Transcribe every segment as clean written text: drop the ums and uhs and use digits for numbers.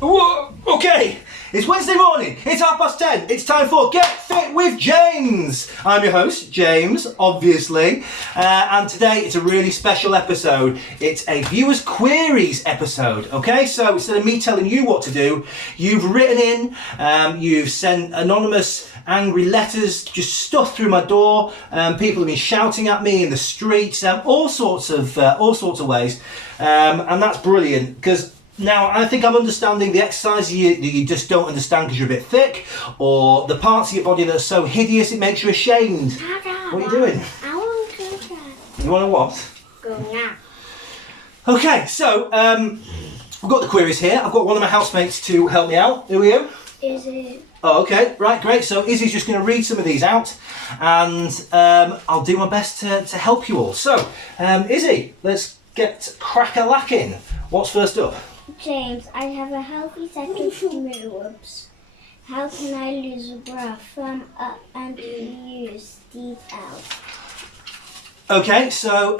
Whoa, okay, it's Wednesday morning, it's 10:30, it's time for Get Fit with James. I'm your host, James, obviously, and today it's a really special episode. It's a viewers' queries episode, okay? So instead of me telling you what to do, you've written in, you've sent anonymous angry letters just stuffed through my door. People have been shouting at me in the streets, all sorts of ways, and that's brilliant because now I think I'm understanding the exercises you just don't understand because you're a bit thick, or the parts of your body that are so hideous it makes you ashamed. What are you doing? I want to go try. You want to what? Go now. Okay, so I've got the queries here. I've got one of my housemates to help me out. Who are you? Is it? Oh, okay, right, great. So Izzy's just going to read some of these out, and I'll do my best to help you all. So, Izzy, let's get crack-a-lacking. What's first up? James, I have a healthy set of moves. How can I lose a bra from up and use Steve L? Okay, so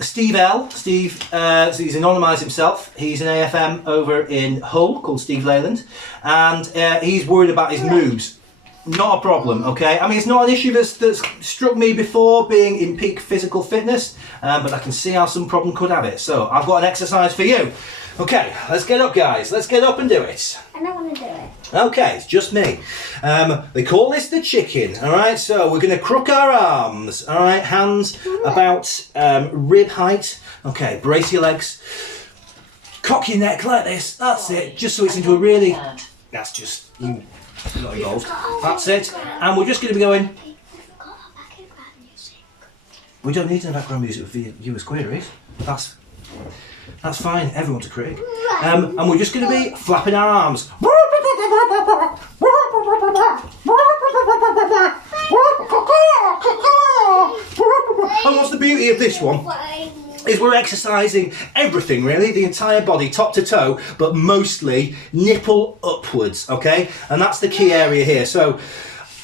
Steve L. So he's anonymised himself. He's an AFM over in Hull called Steve Leyland, and he's worried about his moves. Not a problem, okay? I mean, it's not an issue that's struck me before, being in peak physical fitness, but I can see how some problem could have it. So I've got an exercise for you. Okay, let's get up, guys. Let's get up and do it. I don't want to do it. Okay, it's just me. They call this the chicken, all right? So we're going to crook our arms, all right? Hands about rib height. Okay, brace your legs. Cock your neck like this. That's it. Just so it's into a really... That's just... You not involved. That's it. And we're just going to be going... We don't need any background music for viewers' queries. That's fine. Everyone's a critic. And we're just going to be flapping our arms. And what's the beauty of this one? Is we're exercising everything really, the entire body, top to toe, but mostly nipple upwards, okay? And that's the key area here. So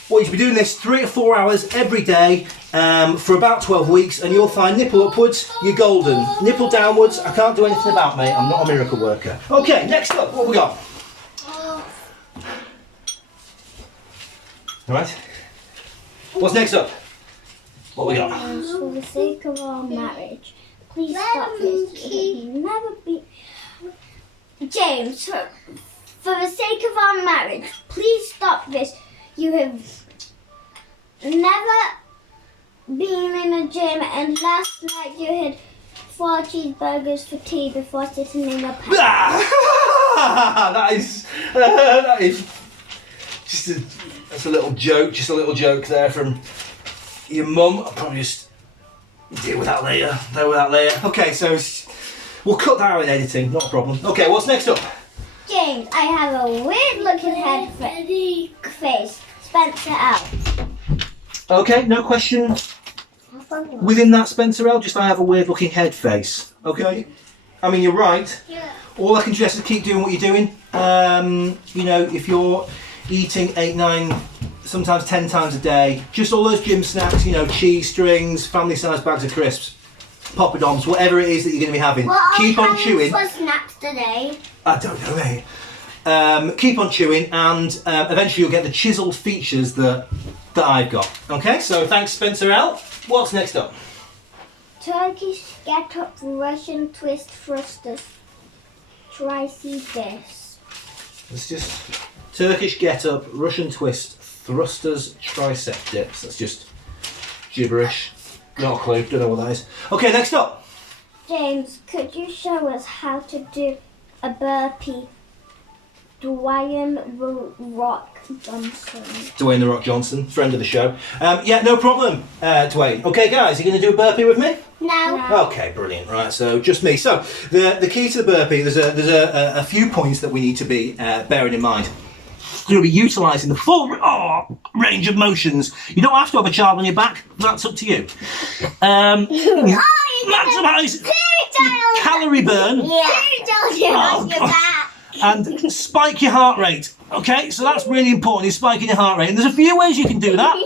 well, you should be doing this 3 to 4 hours every day for about 12 weeks, and you'll find nipple upwards, you're golden. Nipple downwards, I can't do anything about, mate. I'm not a miracle worker. Okay, next up, what have we got? All right. What's next up? What we got? For the sake of our marriage, please stop this. You have never be... James, for the sake of our marriage, please stop this. You have never been in a gym, and last night you had 4 cheeseburgers for tea before sitting in a pad. That is just that's a little joke there from your mum. I'll probably just deal with that later. Okay, so we'll cut that out in editing, not a problem. Okay, what's next up? James, I have a weird looking head face. Spencer L. Okay, no question within that, Spencer L. Just I have a weird looking head face. Okay? I mean, you're right. Yeah. All I can suggest is keep doing what you're doing. You know, if you're eating 8, 9, sometimes 10 times a day, just all those gym snacks, you know, cheese strings, family sized bags of crisps, poppadoms, whatever it is that you're going to be having, keep on chewing. What snacks today? I don't know, mate. Keep on chewing, and eventually you'll get the chiseled features that I've got. Okay, so thanks, Spencer L. What's next up? Turkish get up, Russian twist thrusters. Try see this. It's just Turkish get up, Russian twist, thrusters, tricep dips. That's just gibberish. Not a clue, don't know what that is. Okay, next up. James, could you show us how to do a burpee? Dwayne The Rock Johnson. Dwayne The Rock Johnson, friend of the show. Yeah, no problem, Dwayne. Okay, guys, you going to do a burpee with me? No. Okay, brilliant. Right, so just me. So the key to the burpee, there's a few points that we need to be bearing in mind. You're going to be utilising the full range of motions. You don't have to have a child on your back. That's up to you. Maximise calorie burn. And spike your heart rate. Okay, so that's really important, is spiking your heart rate. And there's a few ways you can do that.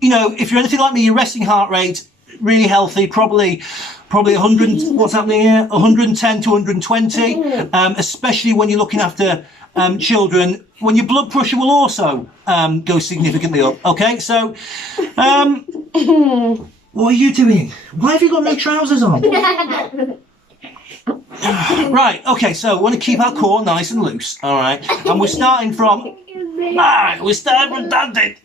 You know, if you're anything like me, your resting heart rate really healthy, probably 100. What's happening here? 110 to 120, especially when you're looking after children. When your blood pressure will also go significantly up. Okay, so what are you doing? Why have you got no trousers on? Right, okay, so we want to keep our core nice and loose, all right? And we're starting from standing.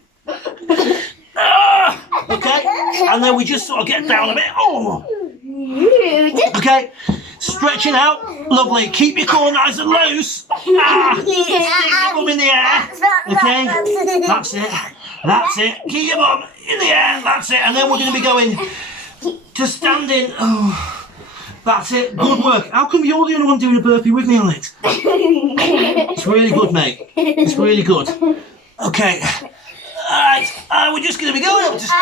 Okay, and then we just sort of get down a bit. Oh. Okay, stretching out. Lovely. Keep your core nice and loose. Stick your bum in the air. Okay, that's it. That's it. Keep your bum in the air. That's it. And then we're going to be going to standing. Oh. That's it. Good work. How come you're the only one doing a burpee with me on it? It's really good, mate. It's really good. Okay. Alright. We're just going to be going up to standing.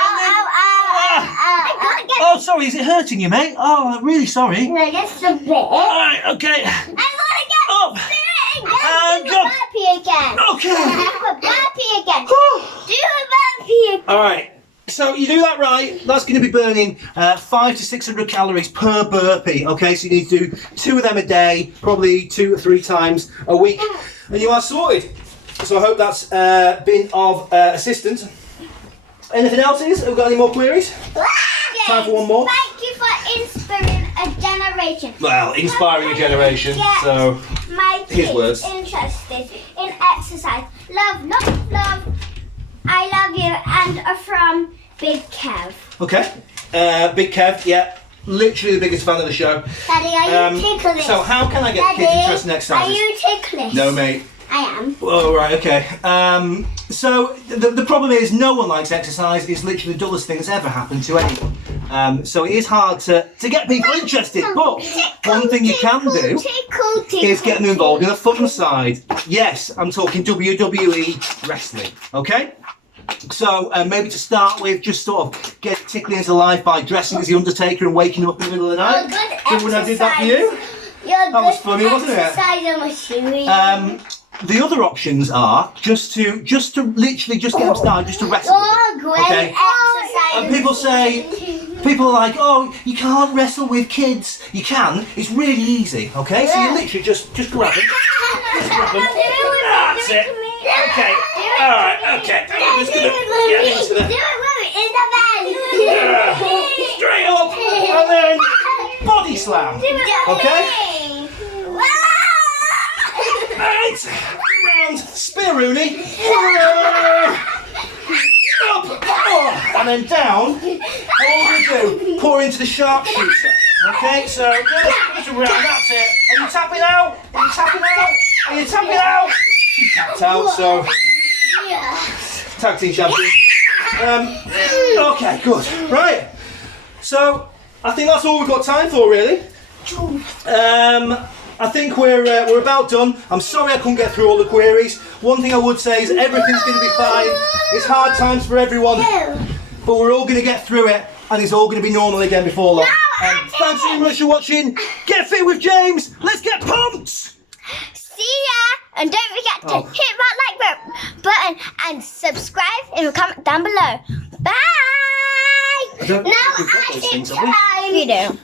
Oh, sorry. Is it hurting you, mate? Oh, I'm really sorry. No, just a bit. Alright, okay. I want to get Up. And do a burpee again. Okay. Do a burpee again. Do a burpee again. Alright. So you do that right, that's going to be burning 500 to 600 calories per burpee. Okay, so you need to do 2 of them a day, probably 2 or 3 times a week, and you are sorted. So I hope that's been of assistance. Anything else? Have we got any more queries? Time for one more. Thank you for inspiring a generation. Well, inspiring a generation. So My his kids words. interested in exercise. Love, love, love. I love you, and are from Big Kev. Okay, Big Kev, yeah, literally the biggest fan of the show. Daddy, are you ticklish? So how can I get Daddy, kids interested in exercises? Are you ticklish? No, mate. I am. Oh, right, okay. So the problem is no one likes exercise. It's literally the dullest thing that's ever happened to anyone. So it is hard to get people interested. But one thing you can do is get them involved in the fun side. Yes, I'm talking WWE wrestling, okay? So maybe to start with, just sort of get tickling into life by dressing as the Undertaker and waking up in the middle of the night. Remember when I did that for you? That was funny, wasn't it? The other options are just to literally just get them started, just to wrestle. Okay? And people are like, oh, you can't wrestle with kids. You can. It's really easy. Okay, so you literally just grab them. Just grab them. That's it. Okay. All right. Okay. I'm just gonna get into the straight up and then body slam. Okay. Right, round, spiroonie, up, and then down, and what we're going to do, pour into the sharpshooter, okay, so just around, that's it, are you tapping out, are you tapping out, are you tapping out, she's tapped out, so, tag team champion, okay, good, right, so, I think that's all we've got time for, really. I think we're about done. I'm sorry I couldn't get through all the queries. One thing I would say is everything's going to be fine. It's hard times for everyone, but we're all going to get through it, and it's all going to be normal again before long. Thanks very much for watching. Get fit with James. Let's get pumped. See ya, and don't forget to hit that like button and subscribe in the comment down below. Bye. I don't think we've got those things, have we? You do.